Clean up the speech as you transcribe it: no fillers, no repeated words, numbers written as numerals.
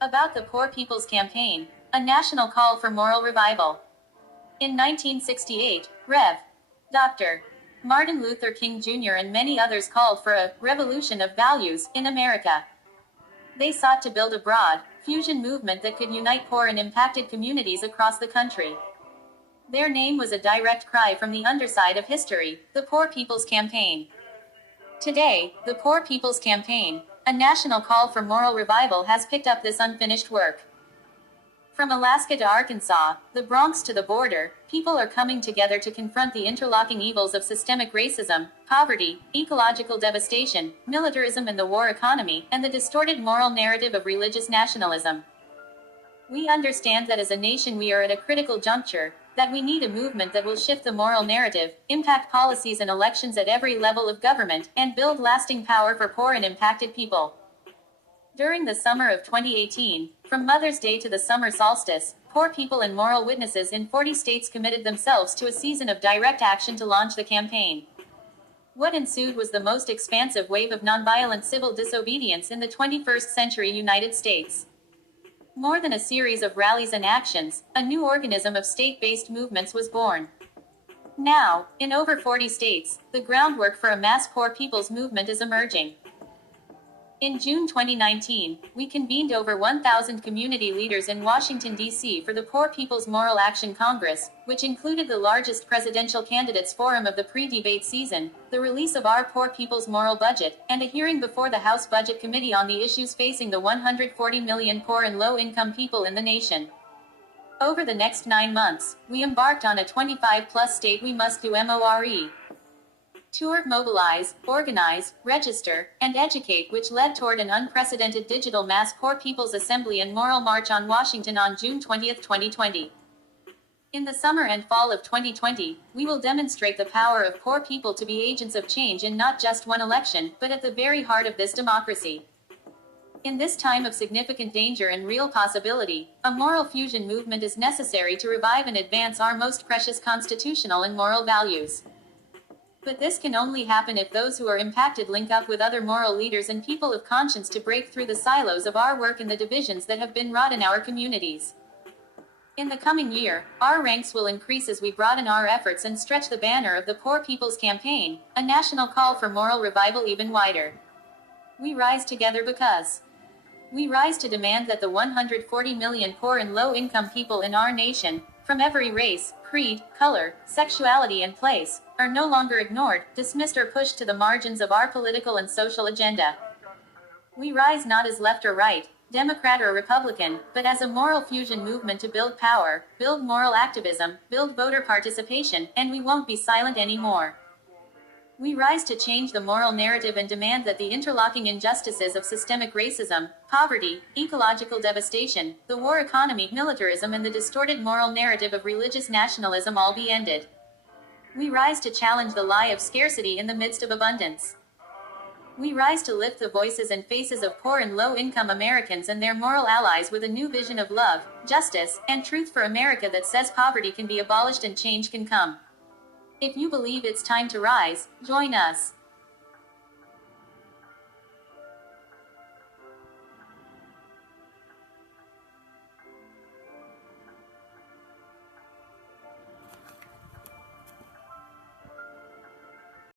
About the Poor People's Campaign, a national call for moral revival. In 1968, Rev. Dr. Martin Luther King Jr. and many others called for a revolution of values in America. They sought to build a broad, fusion movement that could unite poor and impacted communities across the country. Their name was a direct cry from the underside of history, the Poor People's Campaign. Today, the Poor People's Campaign, a national call for moral revival, has picked up this unfinished work. From Alaska to Arkansas, the Bronx to the border, people are coming together to confront the interlocking evils of systemic racism, poverty, ecological devastation, militarism and the war economy, and the distorted moral narrative of religious nationalism. We understand that as a nation we are at a critical juncture, that we need a movement that will shift the moral narrative, impact policies and elections at every level of government, and build lasting power for poor and impacted people. During the summer of 2018, from Mother's Day to the summer solstice, poor people and moral witnesses in 40 states committed themselves to a season of direct action to launch the campaign. What ensued was the most expansive wave of nonviolent civil disobedience in the 21st century United States. More than a series of rallies and actions, a new organism of state-based movements was born. Now, in over 40 states, the groundwork for a mass poor people's movement is emerging. In June 2019, we convened over 1,000 community leaders in Washington, D.C. for the Poor People's Moral Action Congress, which included the largest presidential candidates forum of the pre-debate season, the release of our Poor People's Moral Budget, and a hearing before the House Budget Committee on the issues facing the 140 million poor and low-income people in the nation. Over the next 9 months, we embarked on a 25-plus state We Must Do MORE. Tour, mobilize, organize, register, and educate, which led toward an unprecedented digital mass Poor People's Assembly and Moral March on Washington on June 20, 2020. In the summer and fall of 2020, we will demonstrate the power of poor people to be agents of change in not just one election, but at the very heart of this democracy. In this time of significant danger and real possibility, a moral fusion movement is necessary to revive and advance our most precious constitutional and moral values. But this can only happen if those who are impacted link up with other moral leaders and people of conscience to break through the silos of our work and the divisions that have been wrought in our communities. In the coming year, our ranks will increase as we broaden our efforts and stretch the banner of the Poor People's Campaign, a national call for moral revival, even wider. We rise together because we rise to demand that the 140 million poor and low-income people in our nation, from every race, creed, color, sexuality and place, are no longer ignored, dismissed or pushed to the margins of our political and social agenda. We rise not as left or right, Democrat or Republican, but as a moral fusion movement to build power, build moral activism, build voter participation, and we won't be silent anymore. We rise to change the moral narrative and demand that the interlocking injustices of systemic racism, poverty, ecological devastation, the war economy, militarism and the distorted moral narrative of religious nationalism all be ended. We rise to challenge the lie of scarcity in the midst of abundance. We rise to lift the voices and faces of poor and low-income Americans and their moral allies with a new vision of love, justice, and truth for America that says poverty can be abolished and change can come. If you believe it's time to rise, join us.